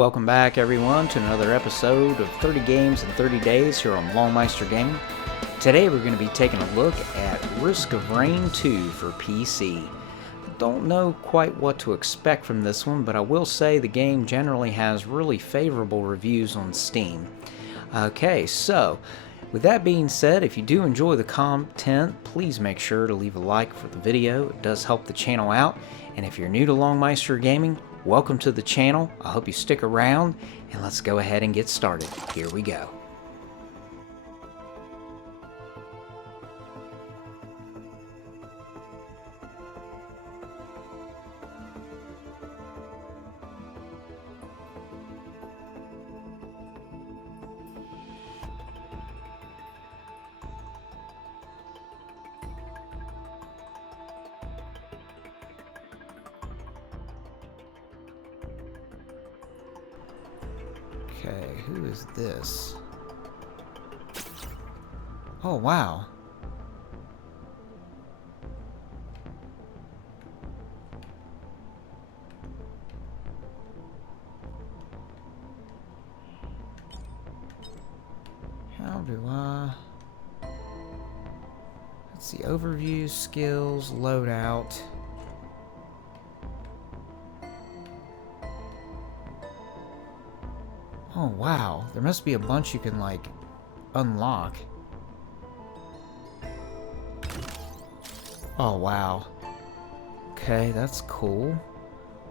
Welcome back, everyone, to another episode of 30 Games in 30 Days here on Meister Gaming. Today we're going to be taking a look at Risk of Rain 2 for PC. Don't know quite what to expect from this one, but I will say the game generally has really favorable reviews on Steam. Okay, so with that being said, if you do enjoy the content, please make sure to leave a like for the video. It does help the channel out. And if you're new to Meister Gaming, welcome to the channel. I hope you stick around, and let's go ahead and get started. Here we go. Okay, who is this? Oh, wow. How do I... Let's see, overview, skills, loadout. Oh, wow. There must be a bunch you can, like, unlock. Oh, wow. Okay, that's cool.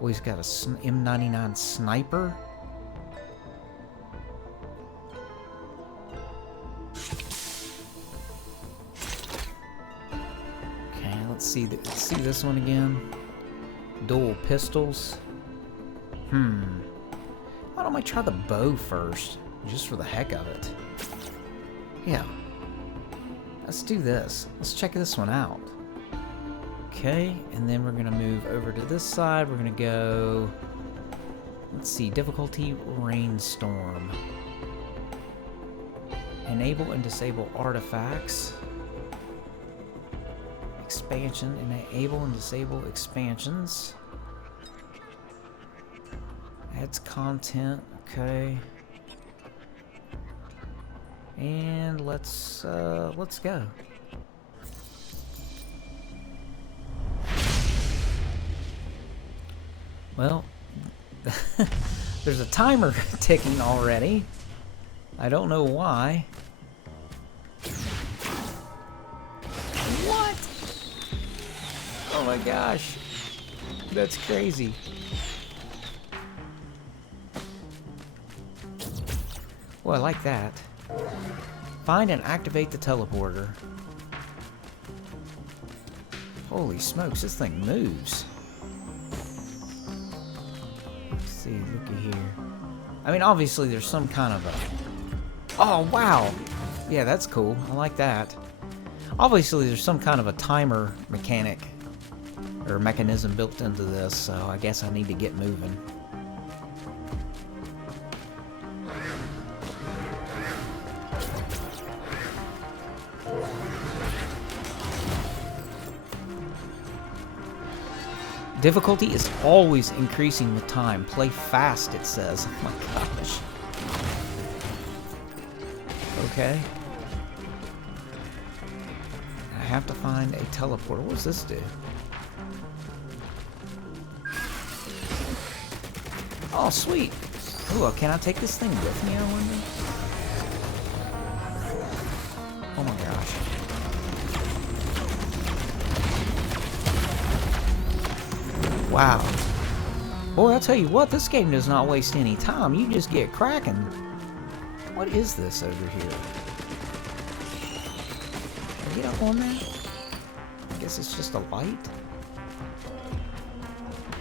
Oh, he's got a M99 sniper. Okay, let's see this one again. Dual pistols. Why don't I try the bow first, just for the heck of it? Yeah. Let's do this. Let's check this one out. Okay, and then we're gonna move over to this side. We're gonna go... Let's see, difficulty rainstorm. Enable and disable artifacts. Expansion, enable and disable expansions. Adds content, okay. And let's go. Well, there's a timer ticking already. I don't know why. What? Oh my gosh. That's crazy. Well, I like that. Find and activate the teleporter. Holy smokes, this thing moves. Let's see, looky here. I mean, obviously there's some kind of a... Oh, wow! Yeah, that's cool. I like that. Obviously there's some kind of a timer mechanic or mechanism built into this, so I guess I need to get moving. Difficulty is always increasing with time. Play fast, it says. Oh my gosh. Okay. I have to find a teleporter. What does this do? Oh, sweet. Ooh, can I take this thing with me, I wonder? Oh my gosh. Wow. Boy, I'll tell you what, this game does not waste any time. You just get cracking. What is this over here? Can I get up on that? I guess it's just a light.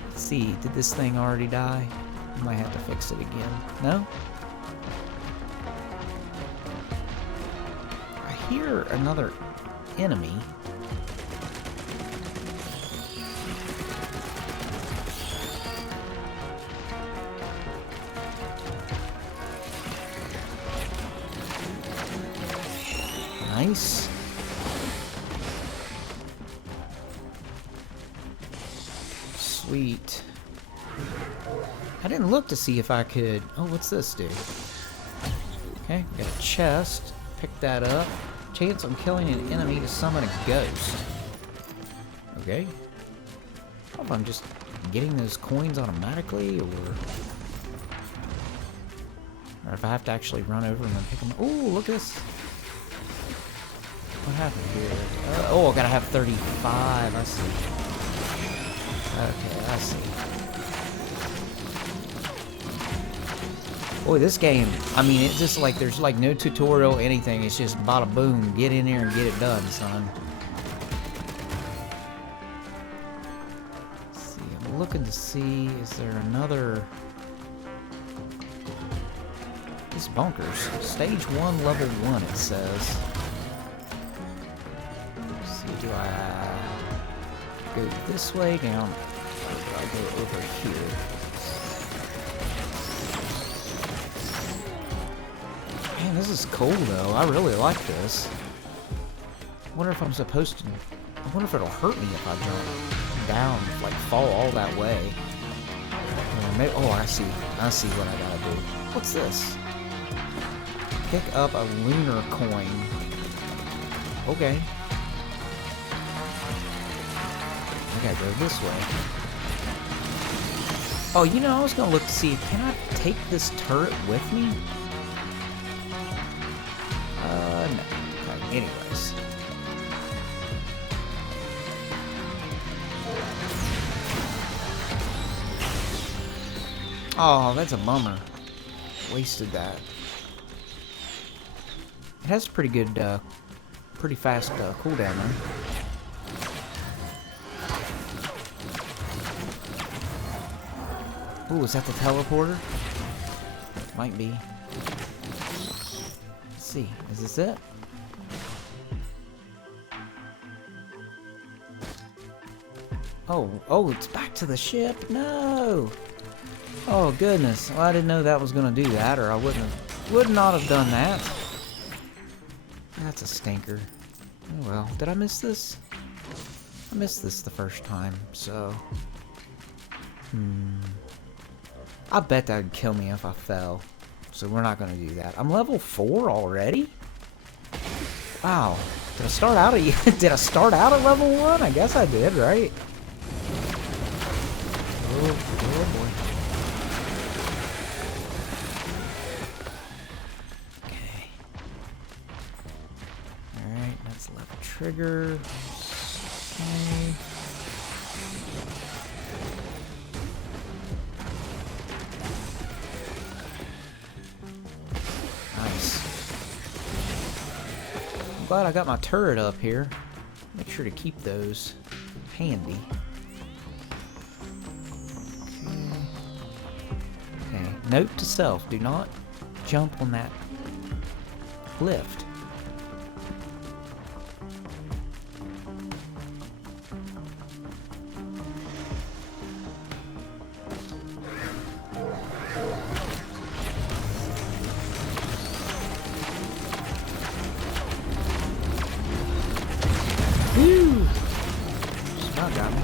Let's see, did this thing already die? I might have to fix it again. No? I hear another enemy. Nice. Sweet. didn't look to see if I could... Oh, what's this do? Okay, got a chest. Pick that up. Chance on killing an enemy to summon a ghost. Okay. I don't know if I'm just getting those coins automatically, or if I have to actually run over them and pick them up. Oh, look at this. What happened here? Oh, I gotta have 35. I see. Okay, I see. Boy, this game, I mean, it's just like, there's like no tutorial, anything. It's just bada boom, get in there and get it done, son. Let's see, I'm looking to see, is there another... This bunkers. Stage 1, level 1, it says. Let's see, do I go this way, down, or do I go over here? Man, this is cool though. I really like this. I wonder if I'm supposed to... I wonder if it'll hurt me if I jump down, like fall all that way. Maybe, oh, I see. I see what I gotta do. What's this? Pick up a lunar coin. Okay. I gotta go this way. Oh, you know, I was gonna look to see, can I take this turret with me? No. Okay, anyways. Oh, that's a bummer. Wasted that. It has a pretty good, pretty fast cooldown though. Ooh, is that the teleporter? Might be. Let's see. Is this it? Oh, it's back to the ship. No. Oh goodness. Well, I didn't know that was gonna do that, or I would not have done that. That's a stinker. Oh well. Did I miss this? I missed this the first time, so. I bet that would kill me if I fell. So we're not going to do that. I'm level 4 already? Wow. Did I start out at did I start out at level 1? I guess I did, right? Oh boy. Okay. Alright, that's level trigger. Okay. Glad I got my turret up here. Make sure to keep those handy. Okay. Note to self, do not jump on that lift. Woo! Smart got me.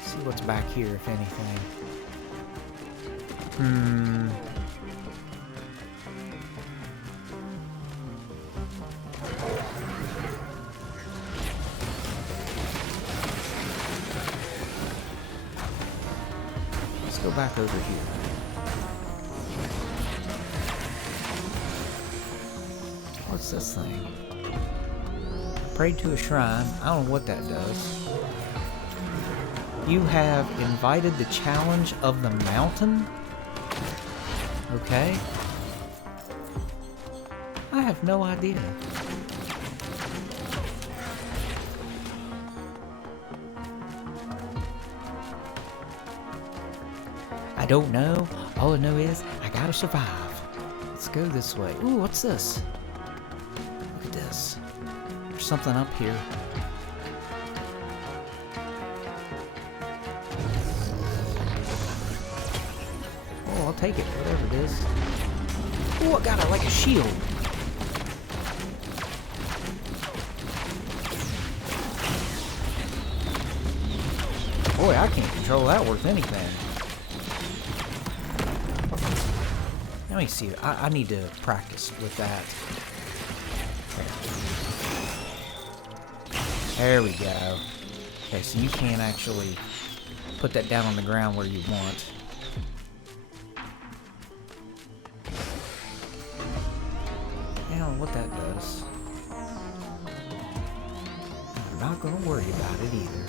See what's back here, if anything. Let's go back over here. What's this thing? Prayed to a shrine. I don't know what that does. You have invited the challenge of the mountain? Okay. I have no idea. I don't know. All I know is I gotta survive. Let's go this way. Ooh, what's this? Look at this. There's something up here. Oh, I'll take it, whatever it is. Oh, I got it like a shield. Boy, I can't control that worth anything. Let me see. I need to practice with that. There we go. Okay, so you can actually put that down on the ground where you want. I don't know what that does. I'm not gonna worry about it either.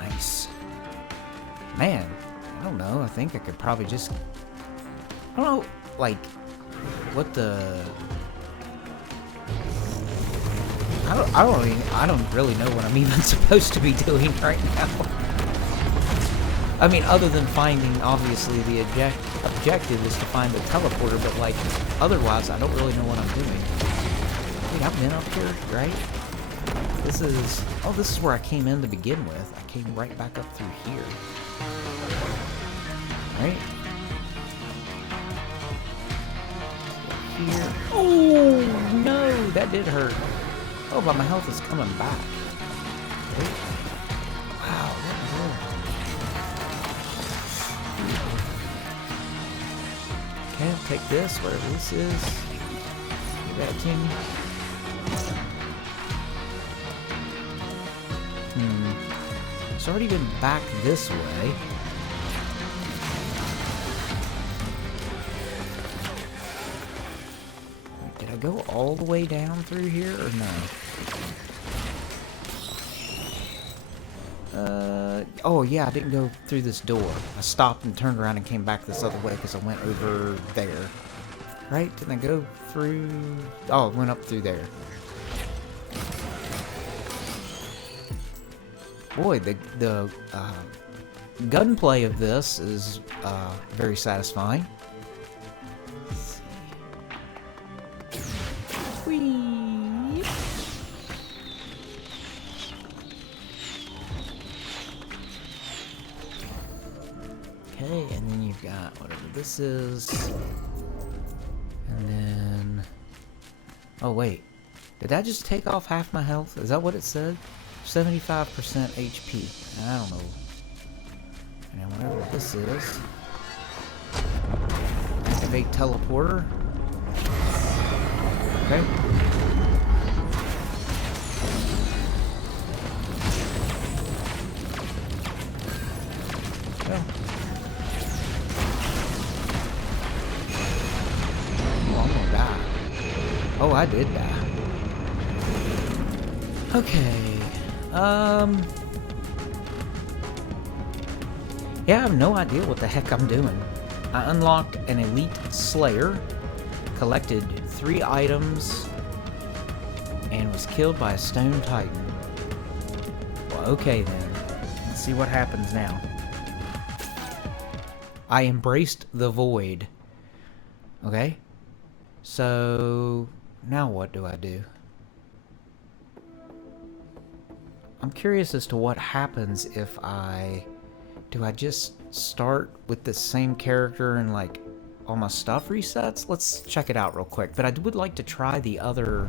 Nice. Man, I don't know. I think I could probably just... I don't know, like, what the... I don't really know what I'm even supposed to be doing right now. I mean, other than finding, obviously, the objective is to find the teleporter, but, like, otherwise, I don't really know what I'm doing. Wait, I've been up here, right? This is... Oh, this is where I came in to begin with. I came right back up through here. Right? Here. Oh, no! That did hurt. Oh, but my health is coming back. Wait. Wow, what the world? Okay, I'll take this, whatever this is. Give that to me. It's already been back this way. Did I go all the way down through here, or no? Oh yeah, I didn't go through this door. I stopped and turned around and came back this other way because I went over there. Right? Didn't I go through... Oh, I went up through there. Boy, the gunplay of this is very satisfying. Let's see. Whee! Okay, and then you've got whatever this is. And then... Oh, wait. Did that just take off half my health? Is that what it said? 75% HP. I don't know. And then whatever this is. Activate teleporter. Okay. Well. Oh, I'm gonna die. Oh, I did die. Okay. Yeah, I have no idea what the heck I'm doing. I unlocked an elite slayer, collected 3 items, and was killed by a stone titan. Well, okay then. Let's see what happens now. I embraced the void. Okay? So, now what do I do? I'm curious as to what happens if I... Do I just start with the same character and, like, all my stuff resets? Let's check it out real quick. But I would like to try the other...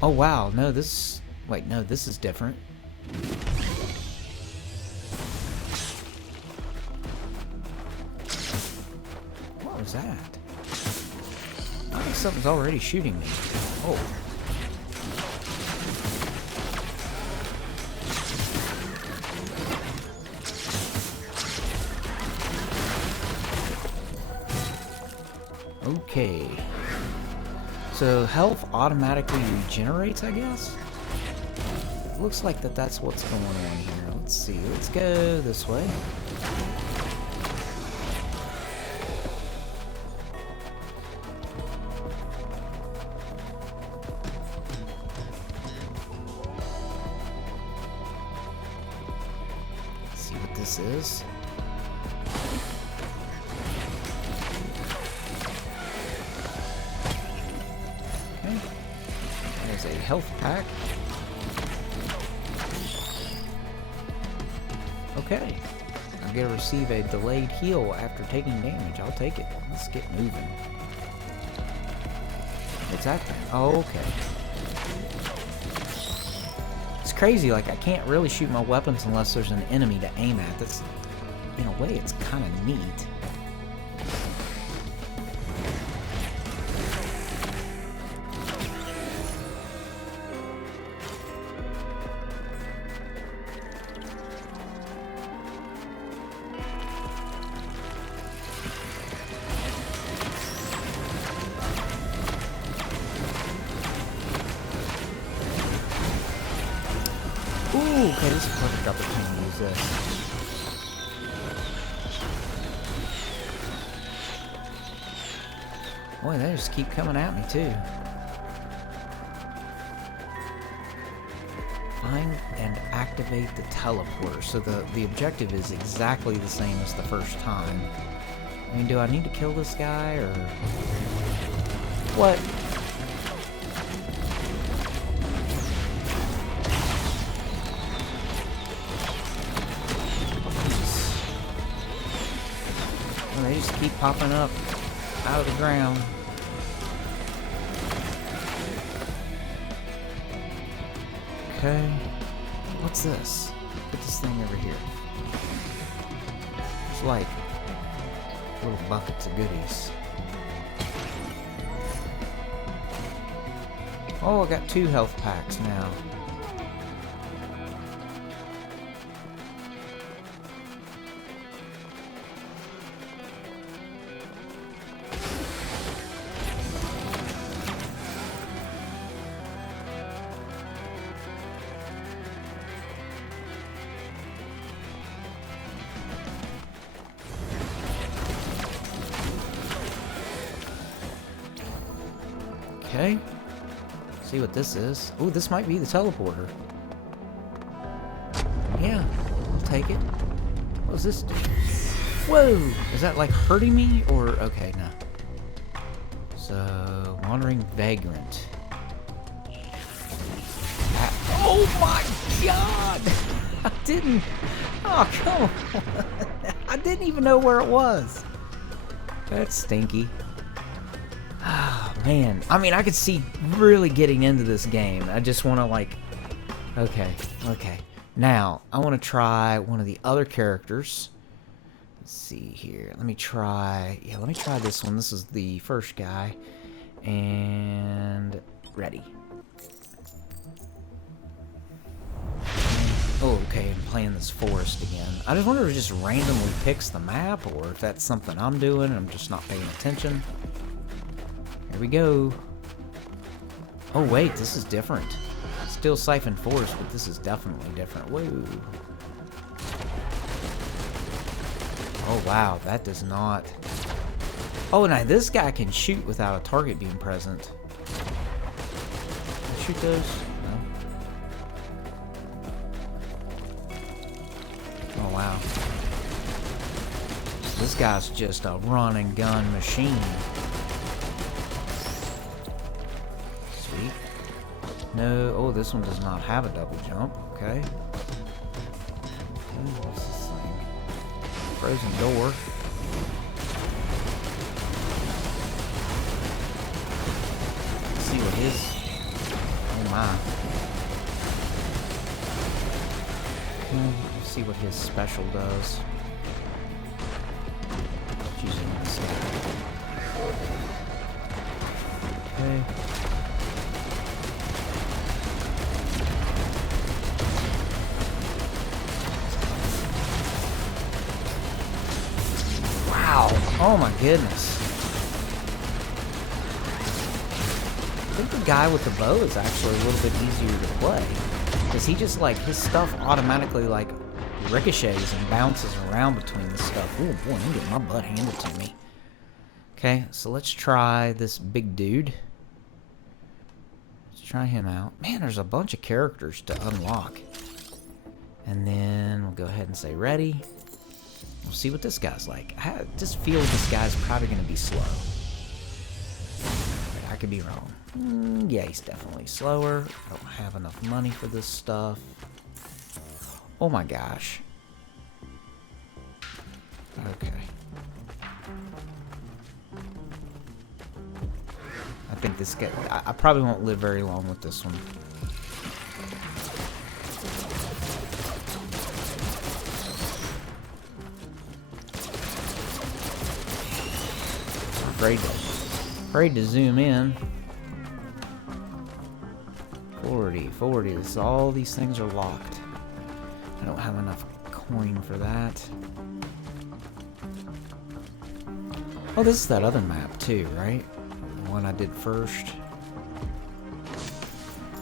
Oh, wow. No, this... Wait, no, this is different. What was that? I think something's already shooting me. Oh. Okay. So health automatically regenerates, I guess? Looks like that's what's going on here. Let's see. Let's go this way. Let's see what this is. A health pack. Okay. I'm gonna receive a delayed heal after taking damage. I'll take it. Let's get moving. What's that thing? Oh, okay. It's crazy, like I can't really shoot my weapons unless there's an enemy to aim at. That's, in a way, it's kind of neat. Ooh, okay, this is a perfect opportunity to use this. Boy, they just keep coming at me, too. Find and activate the teleporter. So the objective is exactly the same as the first time. I mean, do I need to kill this guy, or... What? They just keep popping up out of the ground. Okay. What's this? Put this thing over here. It's like little buckets of goodies. Oh, I got 2 health packs now. Okay. See what this is. Ooh, this might be the teleporter. Yeah, I'll take it. What does this do? Whoa! Is that like hurting me? Or, okay, no. So, Wandering Vagrant. Oh my god! I didn't... Oh, come on. I didn't even know where it was. That's stinky. Oh, man. I mean, I could see really getting into this game. I just want to, like... Okay. Now, I want to try one of the other characters. Let's see here. Let me try this one. This is the first guy. And... ready. Oh, okay, I'm playing this forest again. I just wonder if it just randomly picks the map, or if that's something I'm doing and I'm just not paying attention. Here we go. Oh wait, this is different. Still Siphon Forest, but this is definitely different. Whoa. Oh wow, that does not... Oh, now this guy can shoot without a target being present. Can I shoot those? No. Oh wow. This guy's just a run and gun machine. Sweet. No, oh, this one does not have a double jump. Okay. What's this thing? Frozen door. Let's see what his... Oh my. Let's see what his special does. Using this guy. Okay. Wow. Oh my goodness. I think the guy with the bow is actually a little bit easier to play. Because he just, like, his stuff automatically, like, ricochets and bounces around between the stuff. Oh boy, I'm getting my butt handed to me. Okay, so let's try this big dude. Let's try him out. Man, there's a bunch of characters to unlock. And then we'll go ahead and say ready. We'll see what this guy's like. I just feel this guy's probably going to be slow. I could be wrong. Yeah, he's definitely slower. I don't have enough money for this stuff. Oh my gosh. Okay. I think this guy... I probably won't live very long with this one. Afraid to zoom in. 40. This, all these things are locked. I don't have enough coin for that. Oh, this is that other map too, right? The one I did first.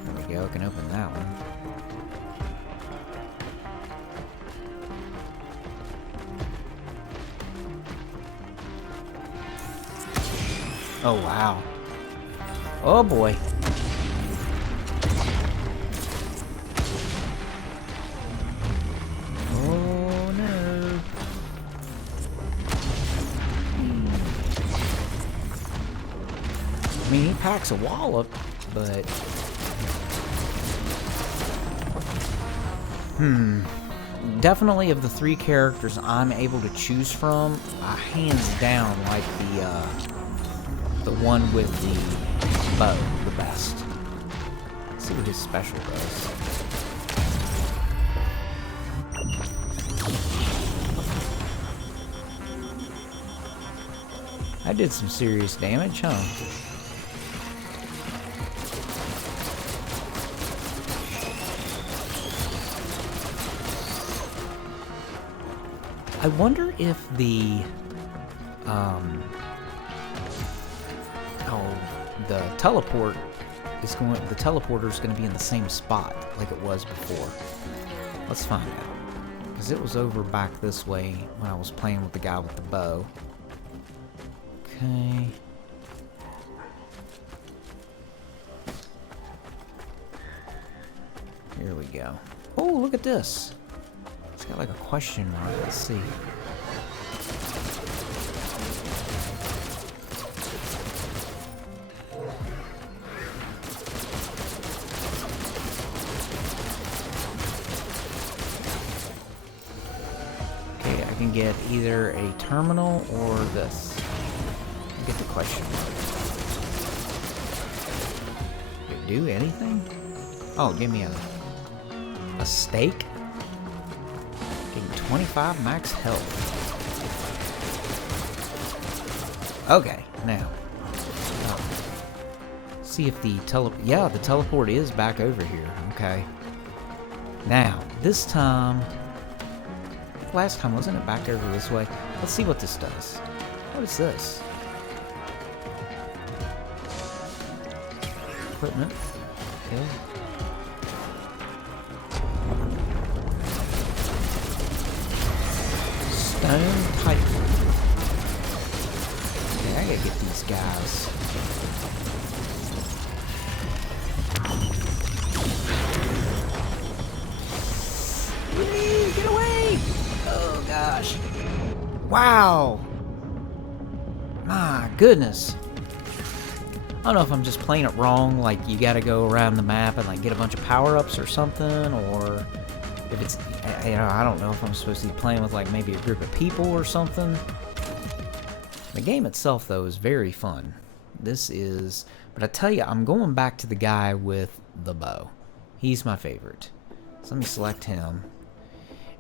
There we go, I can open that one. Oh, wow. Oh, boy. Oh, no. I mean, he packs a wallop, but... Definitely of the 3 characters I'm able to choose from, I hands down like the one with the bow the best. Let's see what his special does. I did some serious damage, huh? I wonder if the the teleporter is going to be in the same spot like it was before. Let's find out. Because it was over back this way when I was playing with the guy with the bow. Okay. Here we go. Oh, look at this. It's got like a question mark. Let's see. Can get either a terminal or this. Get the question mark. Did it do anything? Oh, give me a steak. Getting 25 max health. Okay, now. See if the the teleport is back over here. Okay. Now, this time. Last time, wasn't it back over this way? Let's see what this does. What is this? Equipment. Okay. Stone Titan. Okay, I gotta get these guys. Get away! Oh gosh. Wow. My goodness. I don't know if I'm just playing it wrong, like you gotta go around the map and like get a bunch of power-ups or something, or if it's, you know, I don't know if I'm supposed to be playing with like maybe a group of people or something. The game itself though is very fun. This is, but I tell you, I'm going back to the guy with the bow. He's my favorite. So let me select him.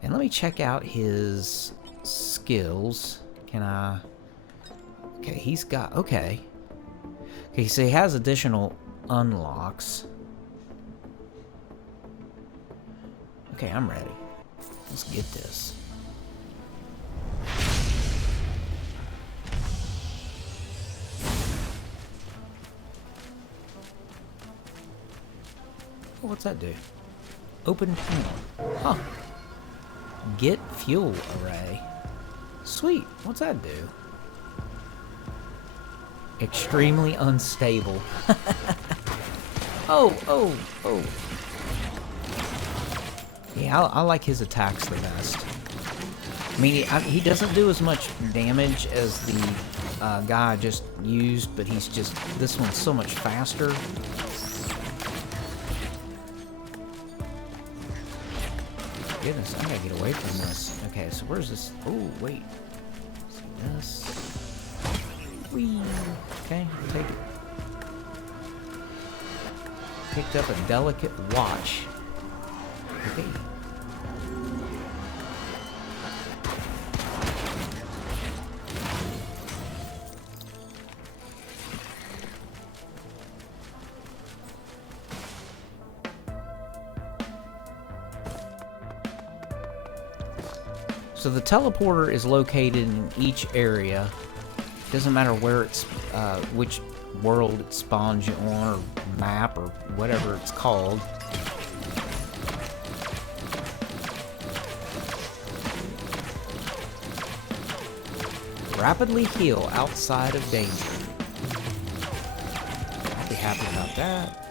And let me check out his skills. Can I... Okay, he's got... Okay. Okay, so he has additional unlocks. Okay, I'm ready. Let's get this. Oh, what's that do? Open panel. Huh. Get fuel array. Sweet. What's that do? Extremely unstable. Oh. Yeah, I like his attacks the best. I mean, he doesn't do as much damage as the guy I just used, but he's just... This one's so much faster. Goodness, I gotta get away from this. Okay, so where's this? Oh, wait. See this? Whee! Okay, take it. Picked up a delicate watch. Okay. So the teleporter is located in each area. Doesn't matter where it's, which world it spawns you on, or map, or whatever it's called. Rapidly heal outside of danger. I'll be happy about that.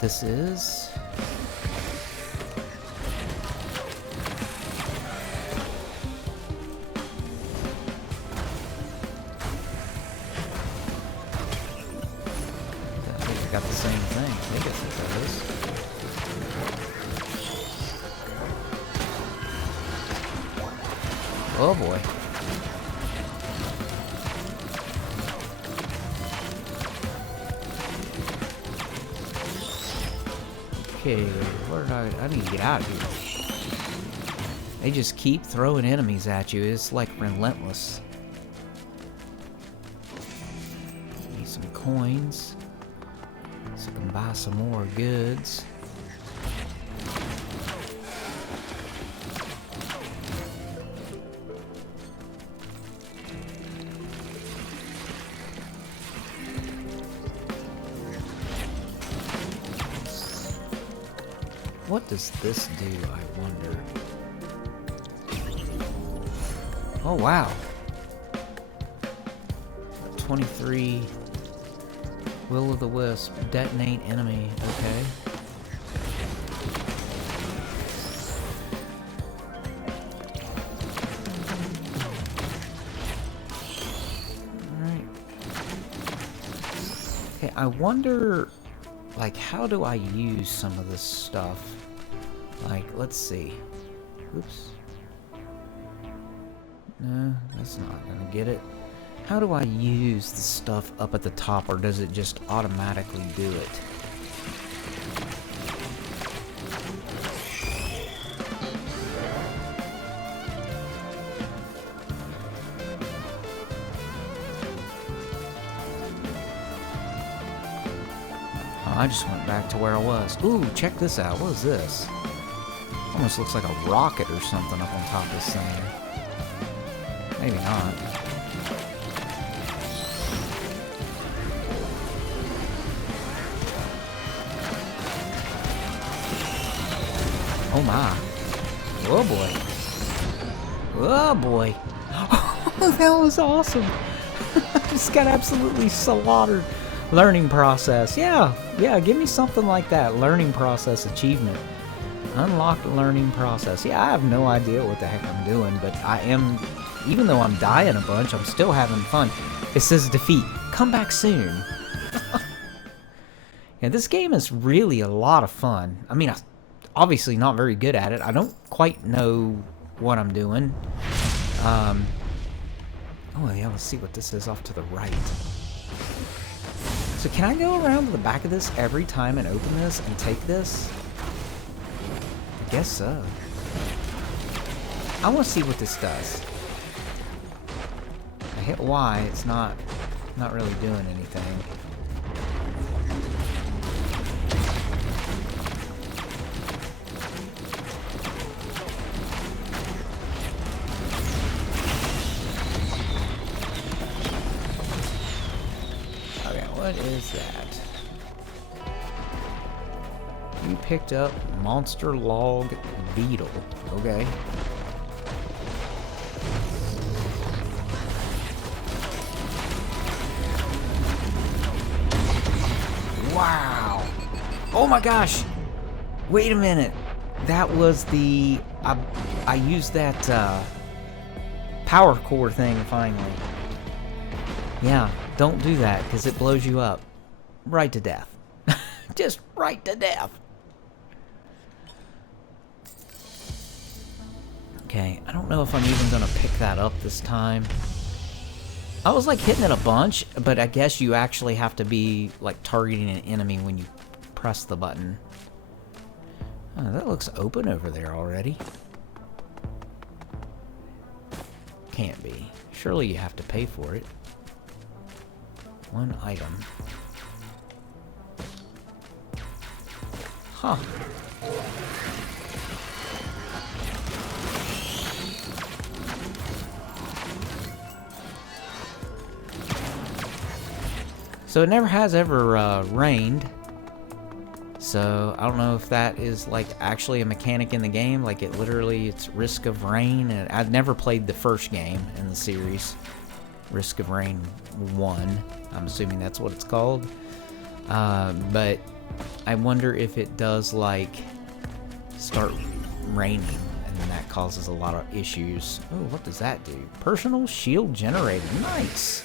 This is. I think I got the same thing. I think that's what that is. Oh boy. Okay, where did I need to get out of here. They just keep throwing enemies at you. It's like relentless. Need some coins so I can buy some more goods. What does this do, I wonder? Oh, wow. 23 Will-o'-the-Wisp. Detonate enemy. Okay. Alright. Okay, I wonder, like, how do I use some of this stuff? Like, let's see. Oops. No, that's not gonna get it. How do I use the stuff up at the top, or does it just automatically do it? Oh, I just went back to where I was. Ooh, check this out. What is this? Almost looks like a rocket or something up on top of this thing. Maybe not. Oh my. Oh boy. Oh boy. Oh, that was awesome. I just got absolutely slaughtered. Learning process. Yeah, give me something like that. Learning process achievement. Unlocked learning process. Yeah, I have no idea what the heck I'm doing, but I am, even though I'm dying a bunch, I'm still having fun. It says defeat. Come back soon. Yeah, this game is really a lot of fun. I mean, I'm obviously not very good at it. I don't quite know what I'm doing. Oh yeah, let's see what this is off to the right. So can I go around to the back of this every time and open this and take this? I guess so. I want to see what this does. I hit Y, it's not really doing anything. Okay, what is that? You picked up Monster Log Beetle. Okay. Wow. Oh my gosh. Wait a minute. That was the... I used that power core thing finally. Yeah, don't do that because it blows you up right to death. Just right to death. Okay, I don't know if I'm even gonna pick that up this time. I was like hitting it a bunch, but I guess you actually have to be like targeting an enemy when you press the button. Oh, that looks open over there already. Can't be. Surely you have to pay for it. One item. Huh. So it never has ever rained. So I don't know if that is like actually a mechanic in the game. Like it literally, it's Risk of Rain. And I've never played the first game in the series. Risk of Rain 1. I'm assuming that's what it's called. But I wonder if it does like start raining and then that causes a lot of issues. Oh, what does that do? Personal shield generated. Nice.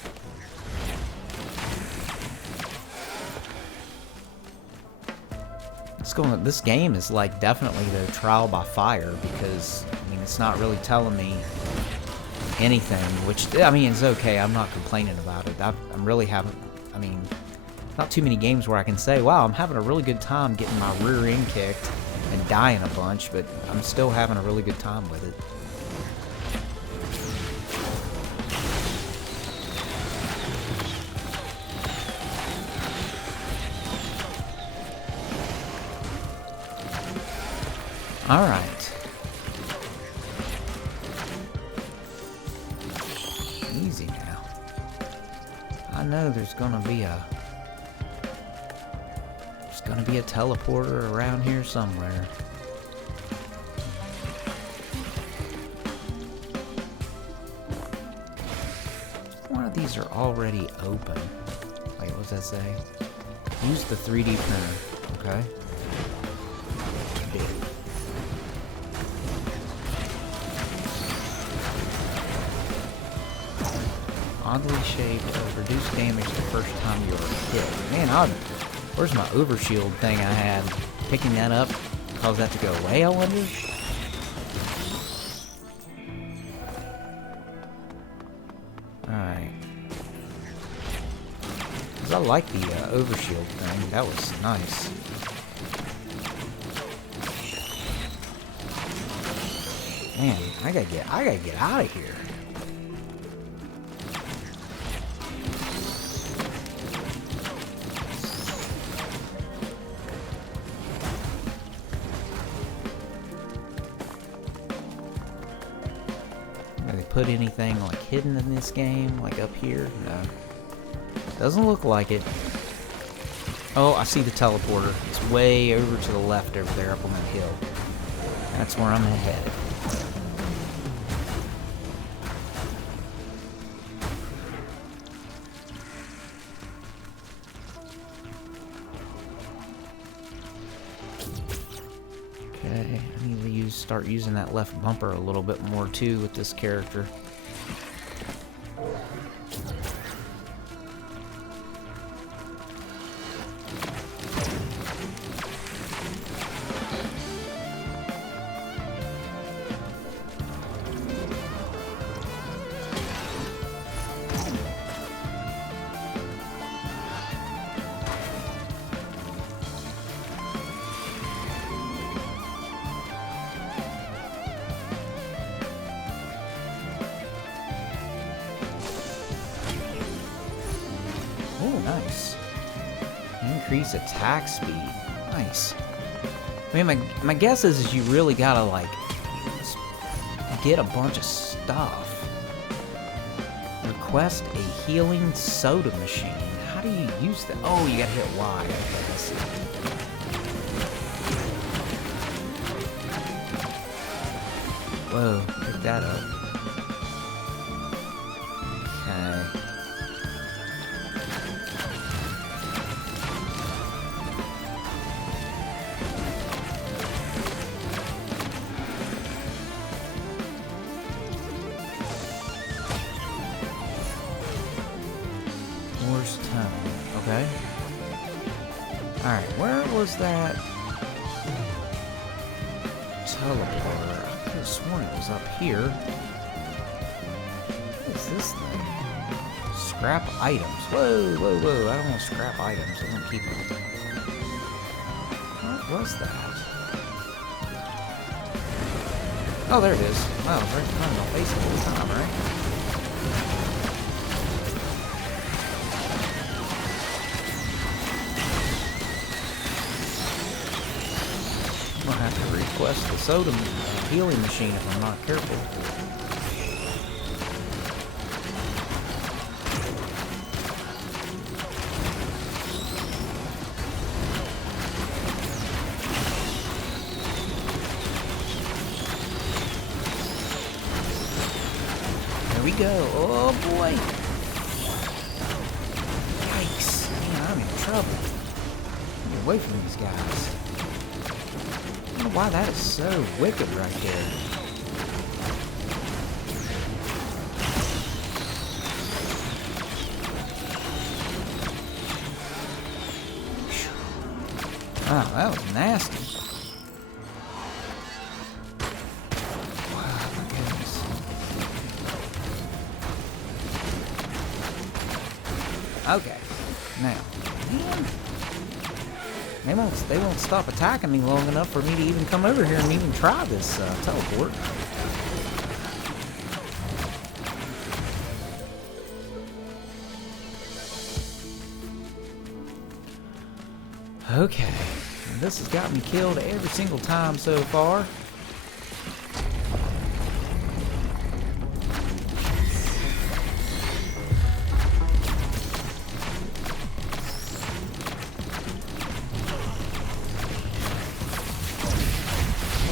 This game is like definitely the trial by fire because I mean it's not really telling me anything, which I mean it's okay. I'm not complaining about it. I'm really having, I mean, not too many games where I can say, wow, I'm having a really good time getting my rear end kicked and dying a bunch, but I'm still having a really good time with it. All right. Easy now. I know there's gonna be a teleporter around here somewhere. One of these are already open. Wait, what does that say? Use the 3D printer. Okay. Oddly shaped, reduce damage the first time you are hit. Man, where's my overshield thing I had? Picking that up, cause that to go away, I wonder? Alright. Cause I like the overshield thing, that was nice. Man, I gotta get out of here. Put anything like hidden in this game, like up here? No. Doesn't look like it. Oh, I see the teleporter. It's way over to the left over there up on that hill. That's where I'm headed. Okay, I need to start using that left bumper a little bit more too with this character. Oh, nice. Increase attack speed. Nice. I mean, my guess is you really gotta, like, get a bunch of stuff. Request a healing soda machine. How do you use that? Oh, you gotta hit Y. Okay, I see. Whoa, pick that up. Okay. Okay. Alright, where was that teleporter? I could have sworn it was up here. What is this thing? Scrap items. Whoa, whoa, whoa. I don't want to scrap items. I want people. What was that? Oh, there it is. Wow, it's right in front of my face all the time, right? I'm gonna have to request the soda healing machine if I'm not careful. We go. Oh boy. Yikes. Man, I'm in trouble. Get away from these guys. I don't know why that is so wicked right there. Wow, that was nasty. Okay, now, man, they won't stop attacking me long enough for me to even come over here and even try this teleport. Okay, this has got me killed every single time so far.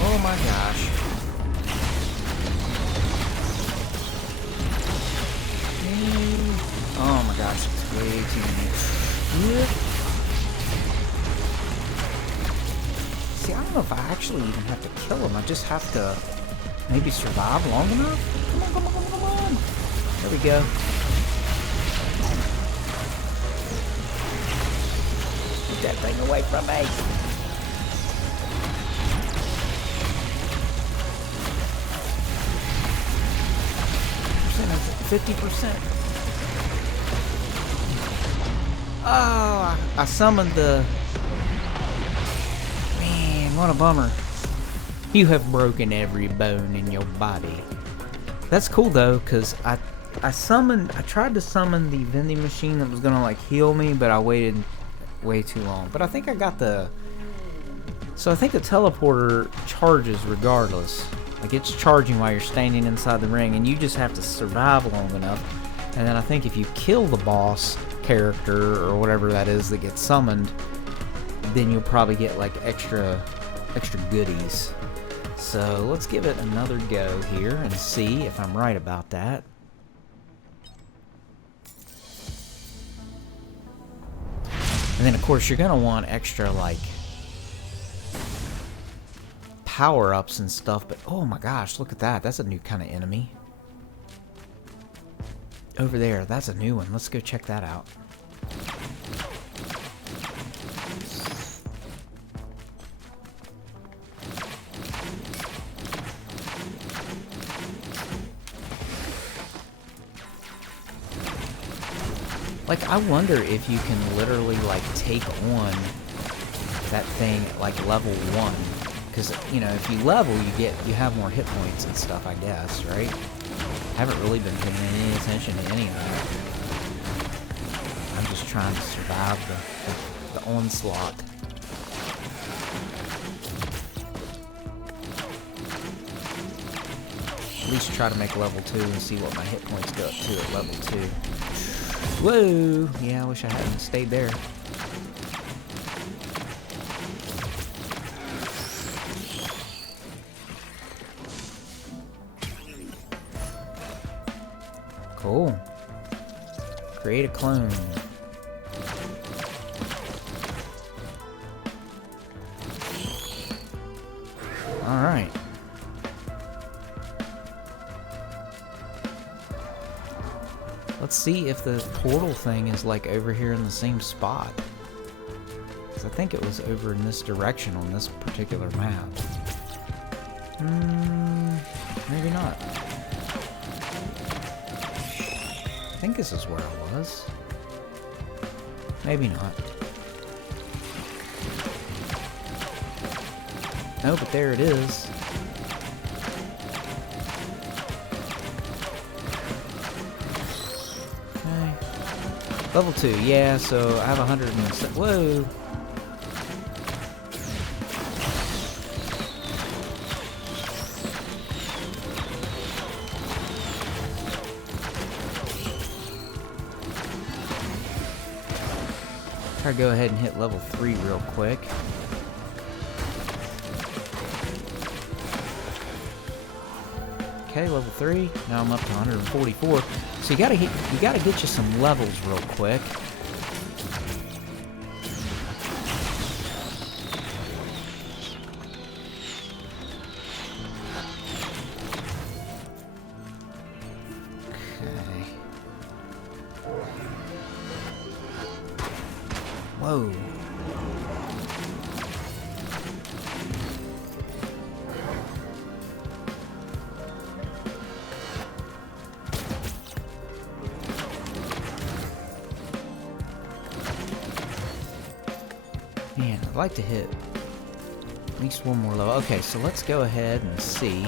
Oh my gosh. Oh my gosh, it's way too many. See, I don't know if I actually even have to kill him. I just have to maybe survive long enough. Come on, come on, come on, come on. There we go. Get that thing away from me. 50%. Oh, I summoned the... Man, what a bummer. You have broken every bone in your body. That's cool though, because I tried to summon the vending machine that was gonna like heal me, but I waited way too long. But I think I got the... So I think the teleporter charges regardless. Like it's charging while you're standing inside the ring, and you just have to survive long enough. And then I think if you kill the boss character or whatever that is that gets summoned, then you'll probably get like extra goodies. So let's give it another go here and see if I'm right about that. And then of course you're gonna want extra like power-ups and stuff, but oh my gosh, look at that. That's a new kind of enemy. Over there, that's a new one. Let's go check that out. Like, I wonder if you can literally, like, take on that thing at, like, level 1. Because, you know, if you level, you have more hit points and stuff, I guess, right? I haven't really been paying any attention to any of that. I'm just trying to survive the onslaught. At least try to make level 2 and see what my hit points go up to at level 2. Whoa! Yeah, I wish I hadn't stayed there. Cool. Create a clone. Alright. Let's see if the portal thing is like over here in the same spot. I think it was over in this direction on this particular map. Maybe not. I think this is where I was. Maybe not. No, but there it is. Okay. Level 2, yeah, so I have 107. Whoa! Try to go ahead and hit level 3 real quick. Okay, level 3. Now I'm up to 144. So you gotta get you some levels real quick. Okay. Whoa. Man, I'd like to hit at least one more level. Okay, so let's go ahead and see.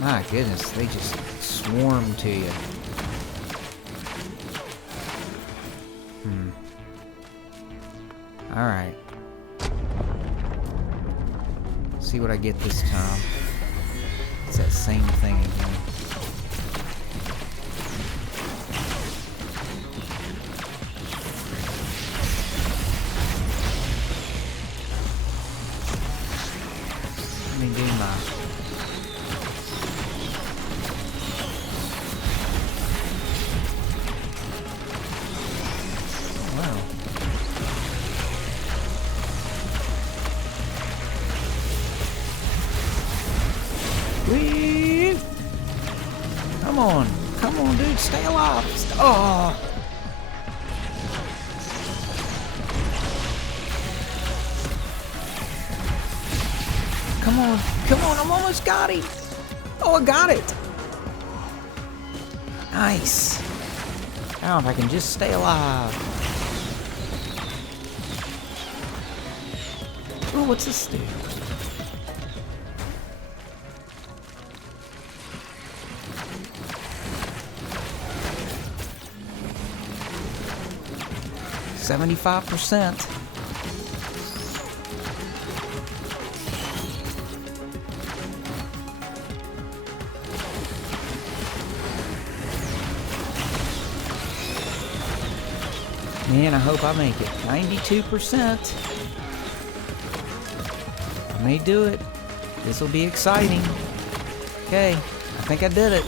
My goodness, they just swarm to you. Alright. See what I get this time. It's that same thing again. Let me do my... Wow. Whee! Come on, dude, stay alive. Oh! Come on, I'm almost got him. Oh, I got it. Nice. Now if I can just stay alive. Oh, what's this do? $75%. Man, I hope I make it. 92%. I may do it. This will be exciting. Okay, I think I did it.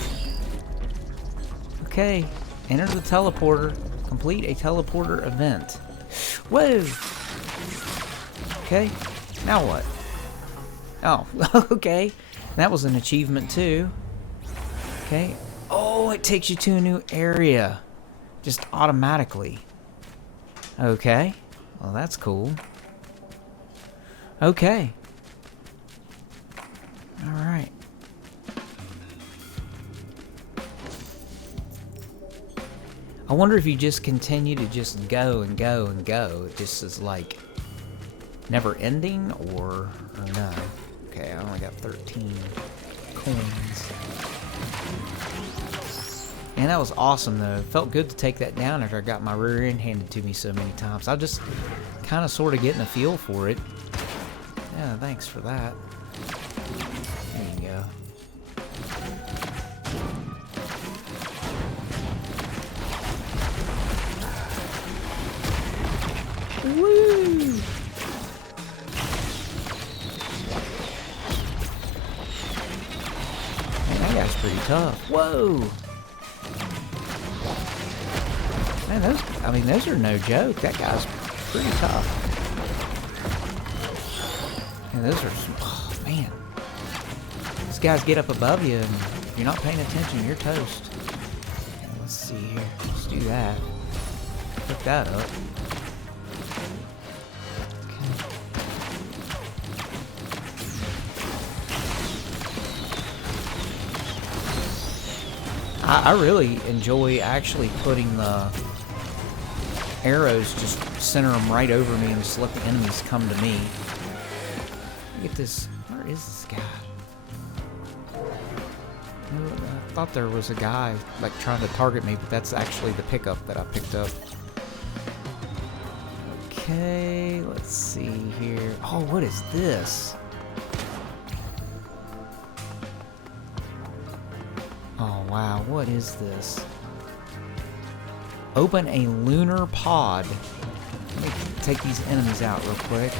Okay, enter the teleporter. Complete a teleporter event. Whoa! Okay, now what? Oh, okay. That was an achievement too. Okay. Oh, it takes you to a new area. Just automatically. Okay. Well, that's cool. Okay. Alright. I wonder if you just continue to just go and go and go. It just is like never ending or no. Okay, I only got 13 coins. And that was awesome though. It felt good to take that down after I got my rear end handed to me so many times. I just kind of sort of getting a feel for it. Yeah, thanks for that. There you go. Woo! Man, that guy's pretty tough. Whoa! Man, those are no joke. That guy's pretty tough. And those are some, oh man. These guys get up above you and If you're not paying attention, you're toast. Okay, let's see here. Let's do that. Pick that up. I really enjoy actually putting the arrows, just center them right over me and just let the enemies come to me. Look at this. Where is this guy? I thought there was a guy like trying to target me, but that's actually the pickup that I picked up. Okay, let's see here. Oh, what is this? Oh wow, what is this? Open a lunar pod. Let me take these enemies out real quick.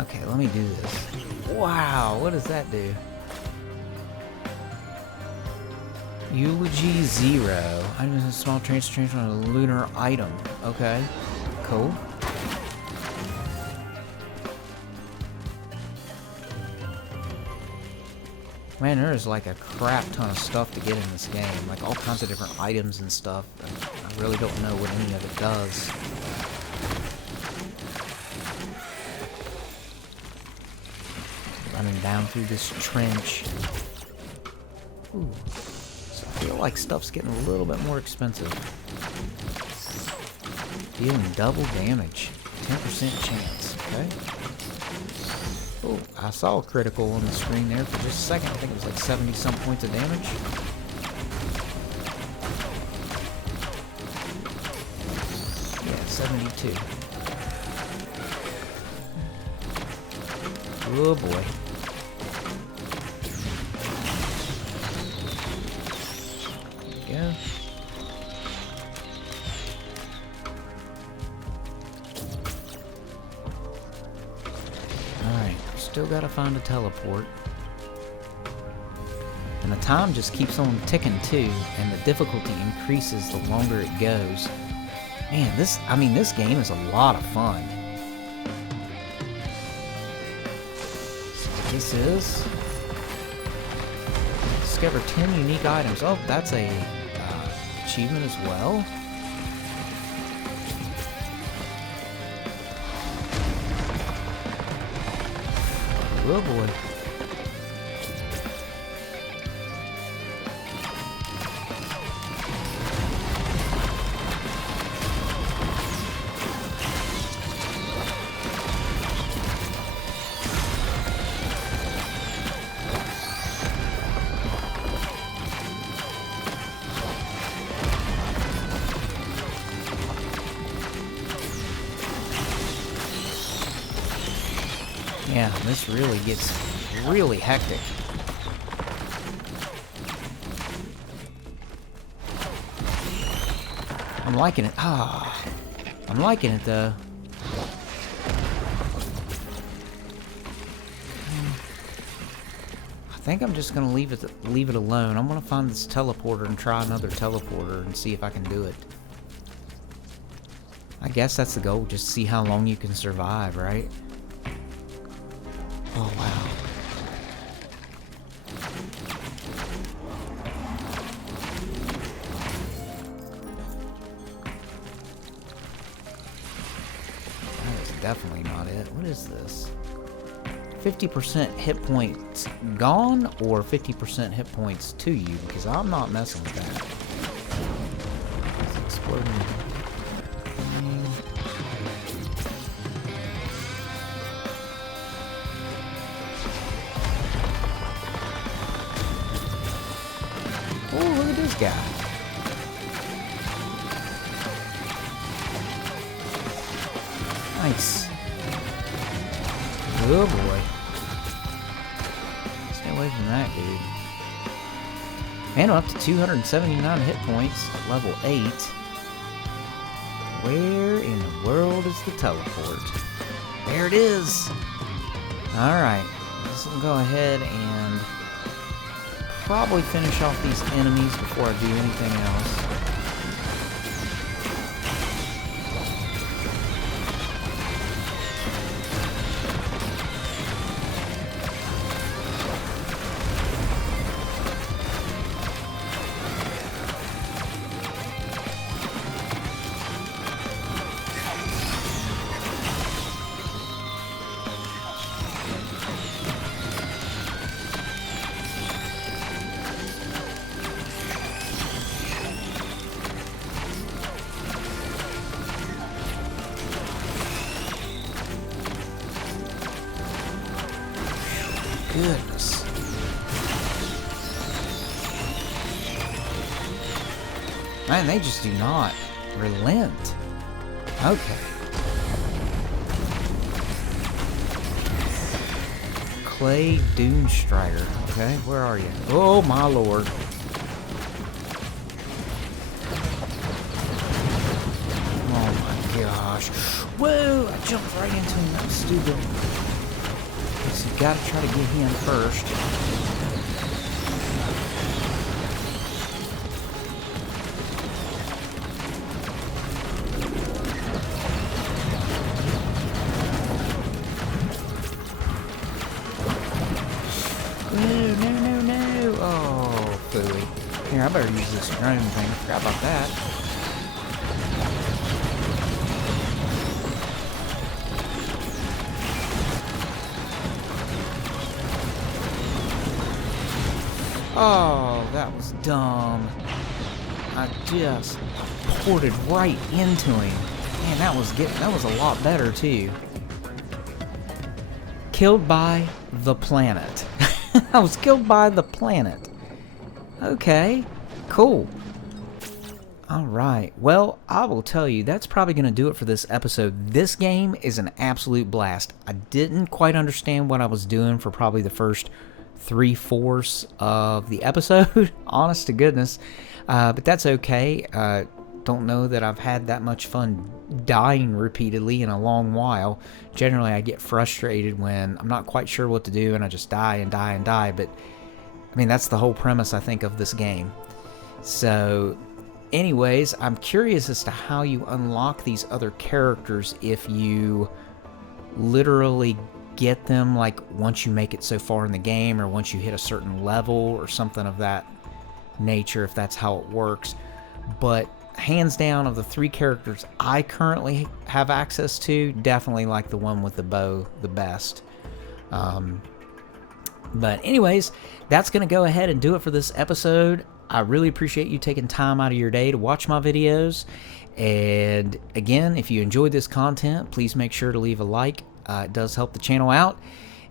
Okay, let me do this. Wow, what does that do? Eulogy 0. Items in small transfer on a lunar item. Okay, cool. Man, there is like a crap ton of stuff to get in this game. Like all kinds of different items and stuff. I really don't know what any of it does. Running down through this trench. Ooh. So I feel like stuff's getting a little bit more expensive. Dealing double damage. 10% chance. Okay. Oh, I saw a critical on the screen there for just a second. I think it was like 70-some points of damage. Yeah, 72. Oh boy. There we go. Alright, still gotta find a teleport. And the time just keeps on ticking too, and the difficulty increases the longer it goes. Man, this game is a lot of fun. So this is... Discover 10 unique items. Oh, that's a achievement as well. Oh boy. Yeah, this really gets really hectic. I'm liking it. I'm liking it though. I think I'm just gonna leave it alone. I'm gonna find this teleporter and try another teleporter and see if I can do it. I guess that's the goal, just see how long you can survive, right? Oh, wow. That is definitely not it. What is this? 50% hit points gone or 50% hit points to you? Because I'm not messing with that. It's exploding. Oh, look at this guy. Nice. Oh boy. Stay away from that dude. And up to 279 hit points at level 8. Where in the world is the teleport? There it is! Alright. Let's go ahead and probably finish off these enemies before I do anything else. goodness. Man, they just do not relent. Okay. Clay Dune Strider. Okay, where are you? Oh my lord. Oh my gosh. Whoa! I jumped right into him. That was stupid. So you gotta try to get him first. No. Oh, phooey. Here, I better use this drone thing. Forgot about that. Oh, that was dumb. I just ported right into him. Man, that was a lot better too. Killed by the planet. I was killed by the planet. Okay, cool. Alright, well, I will tell you, that's probably going to do it for this episode. This game is an absolute blast. I didn't quite understand what I was doing for probably the first 3/4 of the episode, honest to goodness. But that's okay. Don't know that I've had that much fun dying repeatedly in a long while. Generally, I get frustrated when I'm not quite sure what to do and I just die and die and die. But, I mean, that's the whole premise, I think, of this game. So, anyways, I'm curious as to how you unlock these other characters if you literally get them, like, once you make it so far in the game or once you hit a certain level or something of that nature, if that's how it works. But hands down, of the 3 characters I currently have access to, definitely like the one with the bow the best. But anyways, that's going to go ahead and do it for this episode. I really appreciate you taking time out of your day to watch my videos. And again, if you enjoyed this content, please make sure to leave a like. It does help the channel out.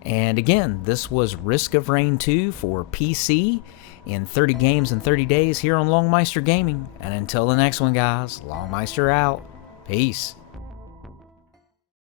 And again, this was Risk of Rain 2 for PC in 30 games in 30 days here on Meister Gaming. And until the next one, guys, Meister out. Peace.